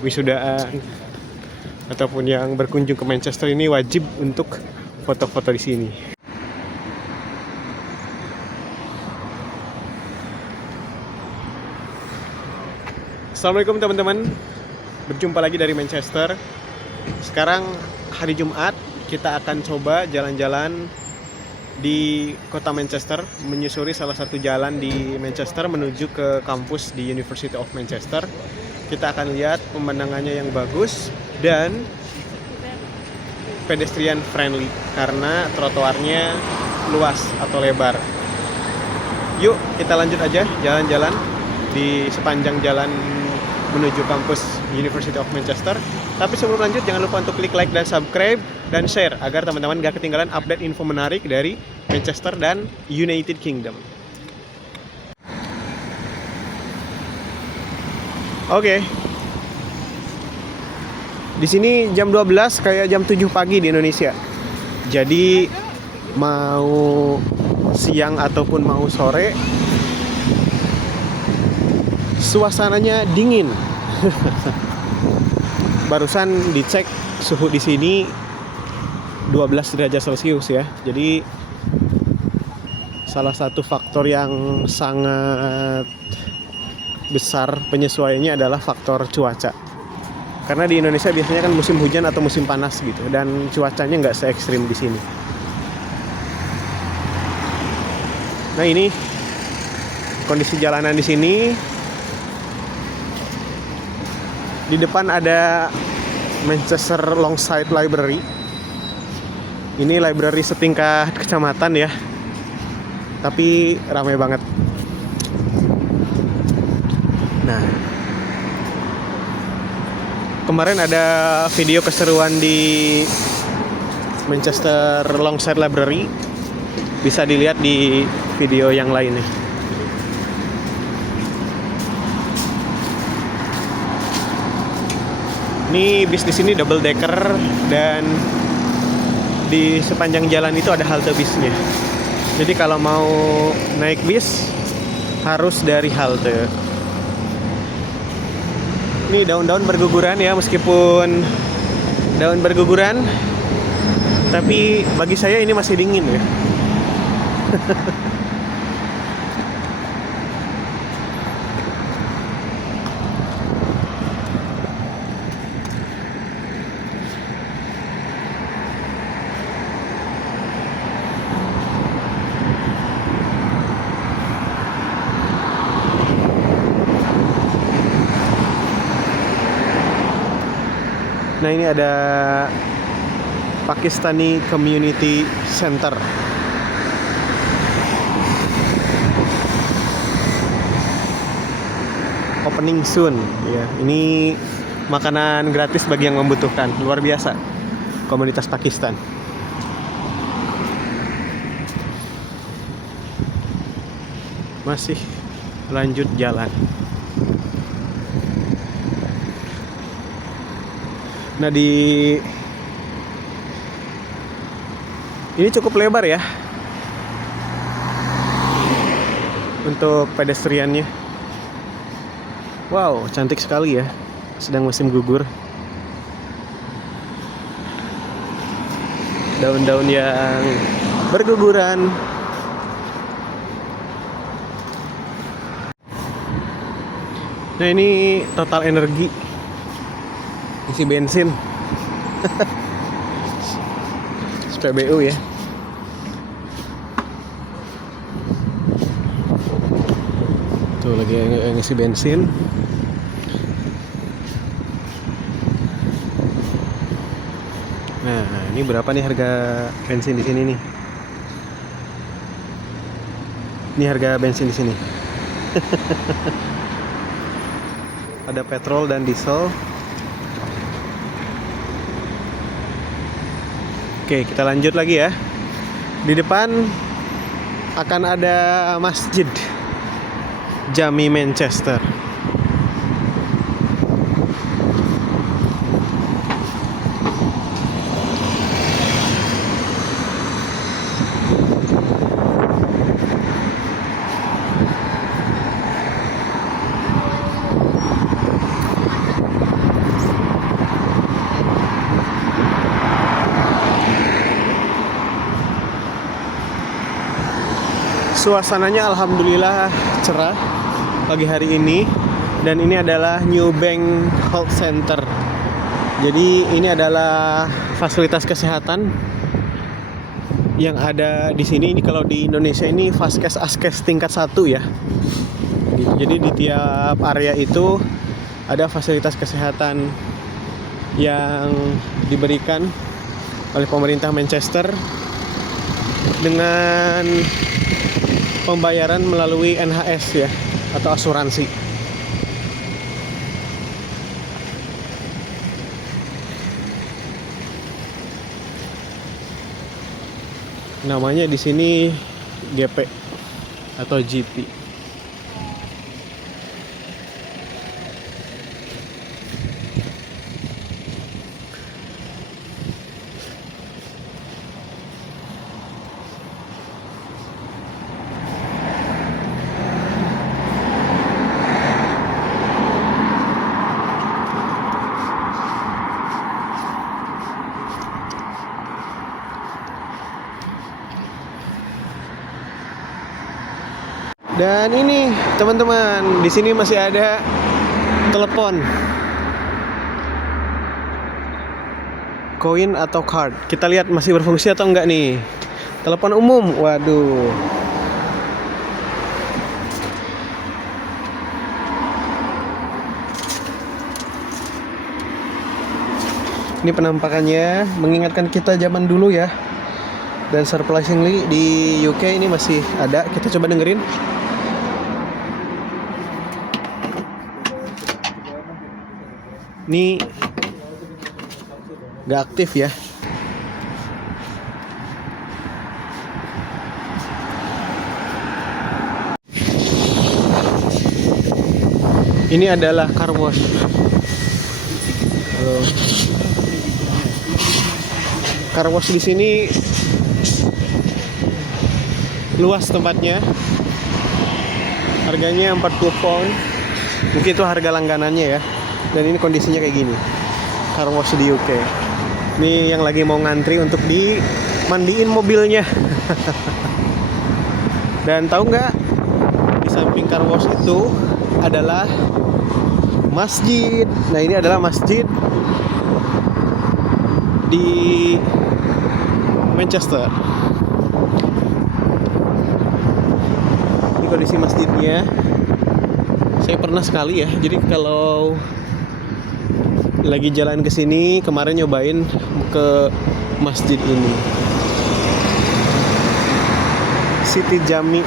wisudaan ataupun yang berkunjung ke Manchester ini wajib untuk foto-foto di sini. Assalamualaikum teman-teman, berjumpa lagi dari Manchester. Sekarang hari Jumat, kita akan coba jalan-jalan di kota Manchester, menyusuri salah satu jalan di Manchester menuju ke kampus di University of Manchester. Kita akan lihat pemandangannya yang bagus dan pedestrian friendly karena trotoarnya luas atau lebar. Yuk kita lanjut aja jalan-jalan di sepanjang jalan menuju kampus University of Manchester. Tapi sebelum lanjut, jangan lupa untuk klik like dan subscribe dan share agar teman-teman gak ketinggalan update info menarik dari Manchester dan United Kingdom. Oke. Di sini jam 12 kayak jam 7 pagi di Indonesia. Jadi mau siang ataupun mau sore, suasananya dingin. Barusan dicek suhu di sini 12 derajat Celcius ya. Jadi salah satu faktor yang sangat besar penyesuaiannya adalah faktor cuaca. Karena di Indonesia biasanya kan musim hujan atau musim panas gitu, dan cuacanya nggak se-ekstrim di sini. Nah ini kondisi jalanan di sini. Di depan ada Manchester Longside Library. Ini library setingkat kecamatan ya. Tapi ramai banget. Nah, kemarin ada video keseruan di Manchester Longside Library. Bisa dilihat di video yang lainnya. Ini bis di sini double decker dan di sepanjang jalan itu ada halte bisnya. Jadi kalau mau naik bis harus dari halte. Ini daun-daun berguguran ya, meskipun daun berguguran, tapi bagi saya ini masih dingin ya. Nah ini ada Pakistani Community Center. Opening soon ya. Ini makanan gratis bagi yang membutuhkan. Luar biasa komunitas Pakistan. Masih lanjut jalan. Nah ini cukup lebar ya untuk pedestriannya. Wow, cantik sekali ya. Sedang musim gugur. Daun-daun yang berguguran. Nah ini Total Energi. Isi bensin. SPBU ya. Tuh lagi ngisi bensin. Nah, ini berapa nih harga bensin di sini nih? Ini harga bensin di sini. Ada petrol dan diesel. Oke, kita lanjut lagi ya. Di depan akan ada Masjid Jami Manchester. Suasananya alhamdulillah cerah pagi hari ini, dan ini adalah New Bank Health Center. Jadi ini adalah fasilitas kesehatan yang ada di sini. Ini kalau di Indonesia ini Vaskes Askes tingkat 1 ya. Jadi di tiap area itu ada fasilitas kesehatan yang diberikan oleh pemerintah Manchester dengan pembayaran melalui NHS ya, atau asuransi. Namanya di sini GP atau GP. Dan ini teman-teman, di sini masih ada telepon, koin atau card. Kita lihat masih berfungsi atau enggak nih. Telepon umum, waduh. Ini penampakannya mengingatkan kita zaman dulu ya. Dan surprisingly di UK ini masih ada. Kita coba dengerin. Ini nggak aktif ya. Ini adalah car wash. Car wash di sini luas tempatnya. Harganya 40 pound. Mungkin itu harga langganannya ya. Dan ini kondisinya kayak gini, car wash di UK. Ini yang lagi mau ngantri untuk dimandiin mobilnya. Dan tahu nggak, di samping car wash itu adalah masjid. Nah, ini adalah masjid di Manchester. Ini kondisi masjidnya. Saya pernah sekali ya. Jadi kalau lagi jalan ke sini kemarin nyobain ke masjid ini, City Jami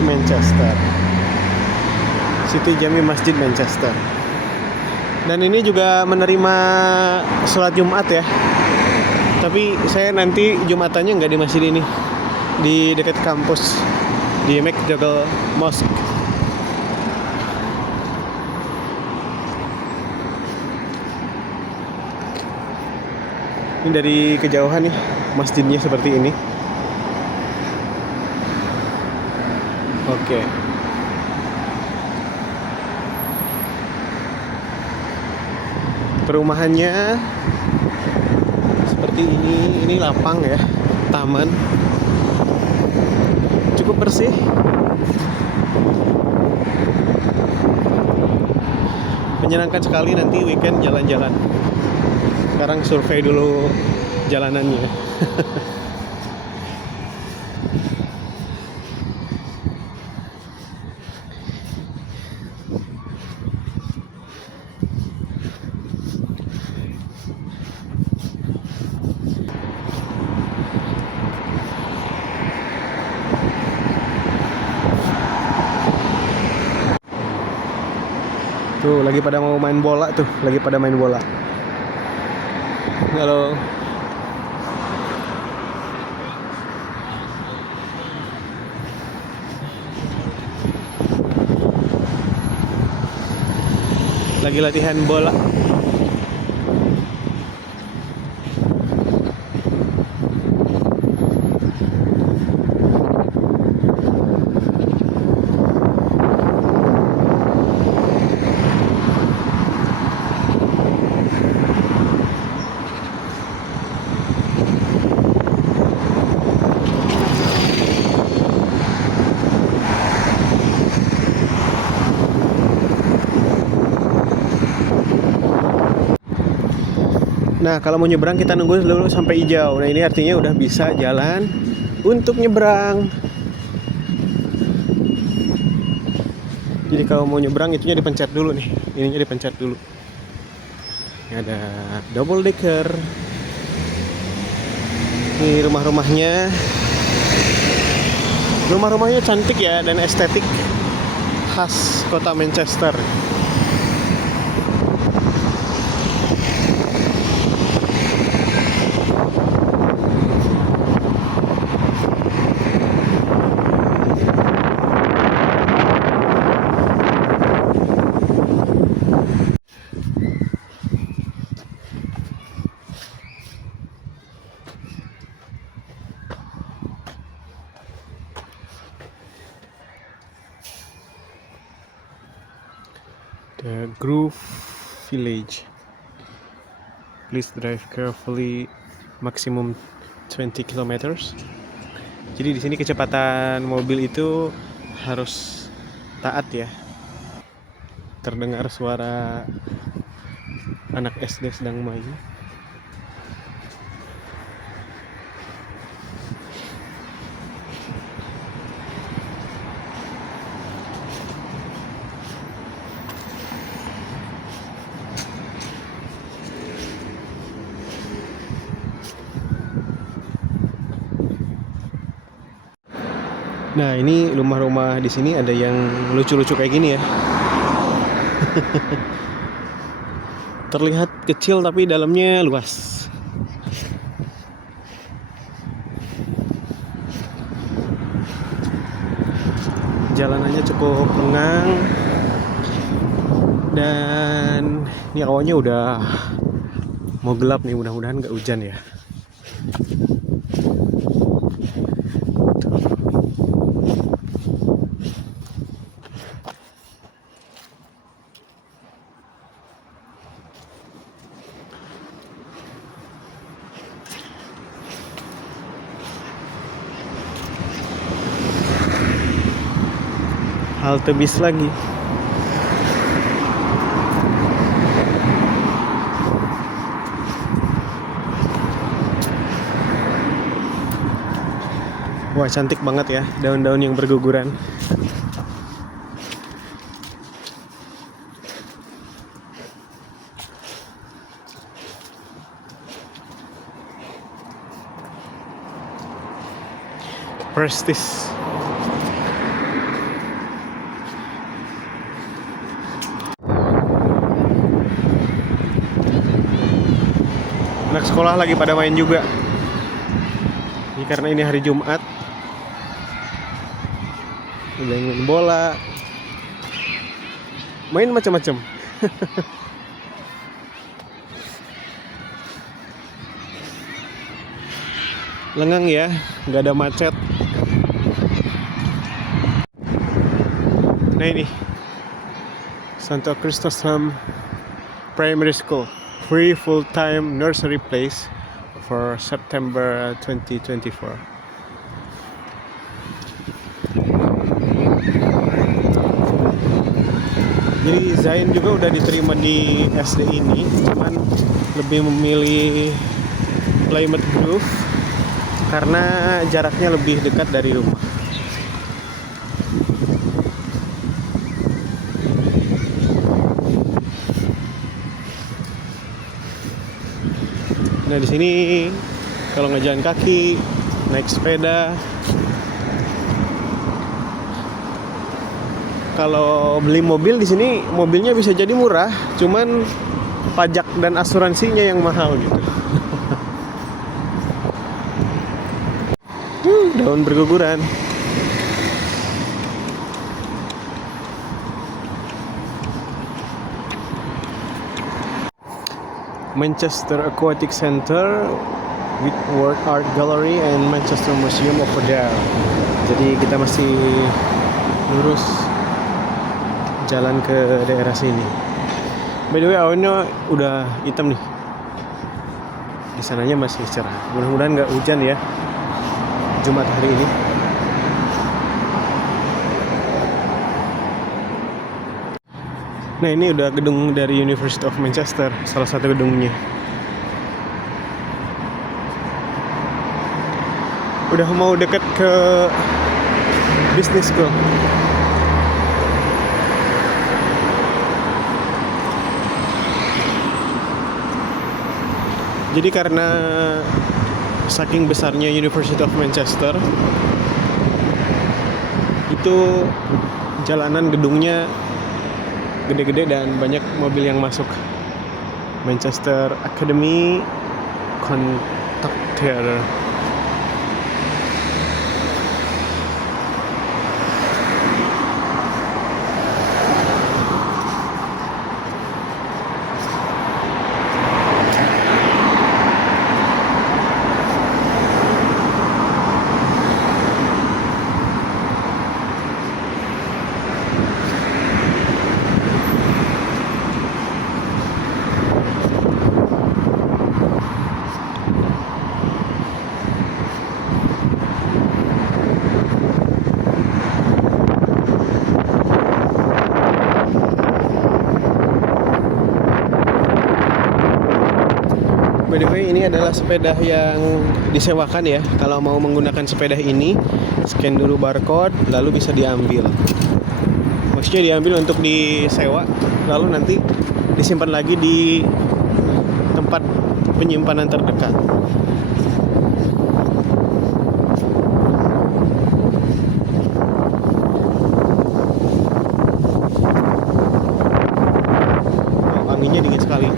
Manchester, City Jami Masjid Manchester. Dan ini juga menerima sholat Jumat ya. Tapi saya nanti Jumatannya nggak di masjid ini, di dekat kampus, di McDougall Mosque. Ini dari kejauhan nih masjidnya seperti ini. Oke. Perumahannya seperti ini. Ini lapang ya, taman. Cukup bersih. Menyenangkan sekali nanti weekend jalan-jalan. Sekarang survei dulu jalanannya. Tuh lagi pada mau main bola tuh, lagi pada main bola. Halo. Lagi latihan bola. Nah, kalau mau nyebrang kita nunggu dulu sampai hijau. Nah, ini artinya udah bisa jalan untuk nyebrang. Jadi kalau mau nyebrang itunya dipencet dulu nih. Ininya dipencet dulu. Ini ada double decker. Ini rumah-rumahnya. Rumah-rumahnya cantik ya dan estetik khas kota Manchester. The Grove Village. Please drive carefully, maximum 20 kilometers. Jadi di sini kecepatan mobil itu harus taat ya. Terdengar suara anak SD sedang main. Nah, ini rumah-rumah di sini ada yang lucu-lucu kayak gini ya. Terlihat kecil tapi dalamnya luas. Jalanannya cukup lengang. Dan ini awalnya udah mau gelap nih, mudah-mudahan nggak hujan ya. Halte bis lagi. Wah, cantik banget ya daun-daun yang berguguran. Prestige. Anak sekolah lagi pada main juga. Ini karena ini hari Jumat. Udah main bola. Main macam-macam. Lengang ya, nggak ada macet. Nah ini Santo Chrysostom Primary School, free full-time nursery place for September 2024. Jadi Zain juga udah diterima di SD ini, cuman lebih memilih Plymouth Grove karena jaraknya lebih dekat dari rumah. Nah di sini kalau ngejalan kaki, naik sepeda, kalau beli mobil di sini mobilnya bisa jadi murah, cuman pajak dan asuransinya yang mahal gitu. Daun berguguran. Manchester Aquatic Center, Whitworth Art Gallery, and Manchester Museum over there. Jadi kita masih lurus jalan ke daerah sini. By the way, awannya udah hitam nih. Di sananya masih cerah. Mudah-mudahan nggak hujan ya Jumat hari ini. Nah ini udah gedung dari University of Manchester, salah satu gedungnya. Udah mau deket ke business school. Jadi karena saking besarnya University of Manchester, itu jalanan gedungnya gede-gede dan banyak mobil yang masuk. Manchester Academy Contact Theater. By the way, ini adalah sepeda yang disewakan ya. Kalau mau menggunakan sepeda ini, scan dulu barcode, lalu bisa diambil. Maksudnya diambil untuk disewa, lalu nanti disimpan lagi di tempat penyimpanan terdekat. Oh, anginnya dingin sekali.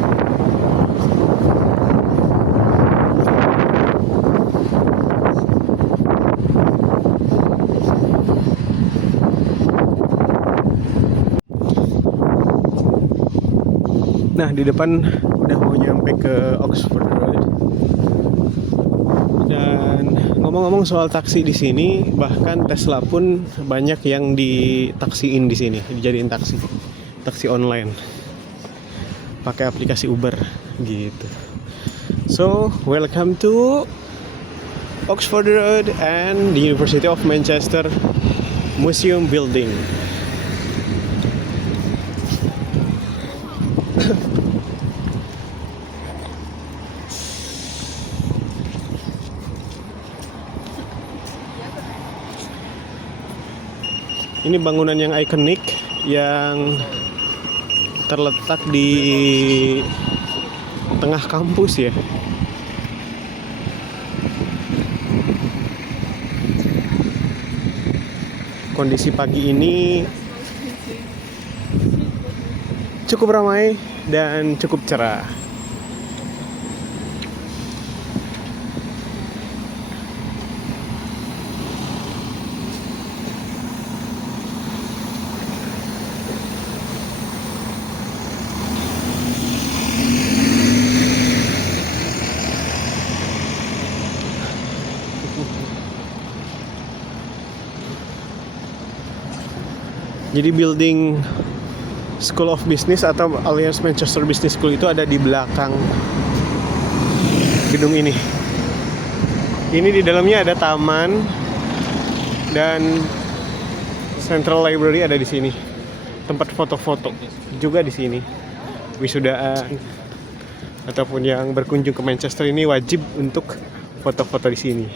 Nah, di depan udah mau nyampe ke Oxford Road. Dan ngomong-ngomong soal taksi di sini, bahkan Tesla pun banyak yang ditaksiin di sini, dijadiin taksi online, pakai aplikasi Uber gitu. So, welcome to Oxford Road and the University of Manchester Museum Building. Ini bangunan yang ikonik yang terletak di tengah kampus ya. Kondisi pagi ini cukup ramai dan cukup cerah. Jadi building School of Business atau Alliance Manchester Business School itu ada di belakang gedung ini. Ini di dalamnya ada taman dan Central Library ada di sini. Tempat foto-foto juga di sini. Wisudaan ataupun yang berkunjung ke Manchester ini wajib untuk foto-foto di sini.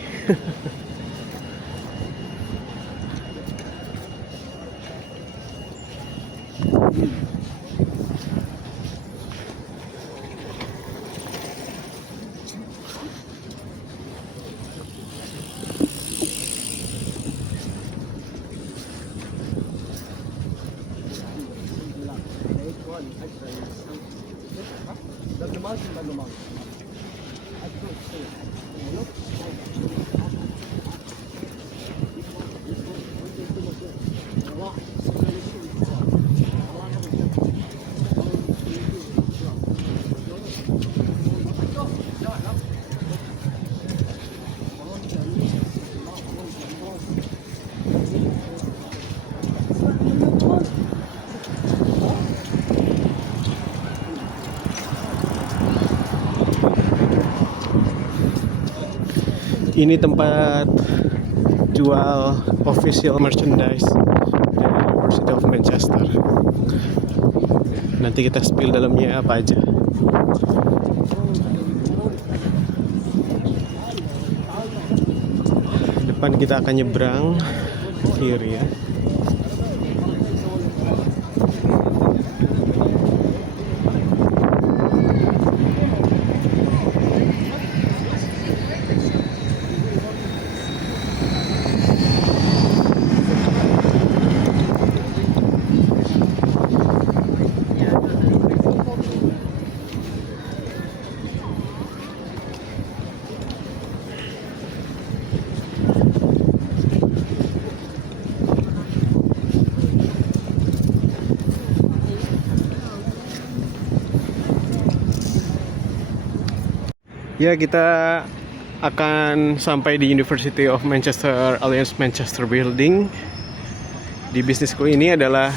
Ini tempat jual official merchandise dari University of Manchester. Nanti kita spill dalamnya apa aja. depan kita akan nyebrang ke kiri ya. Ya, kita akan sampai di University of Manchester Alliance Manchester Building. Di Business School ini adalah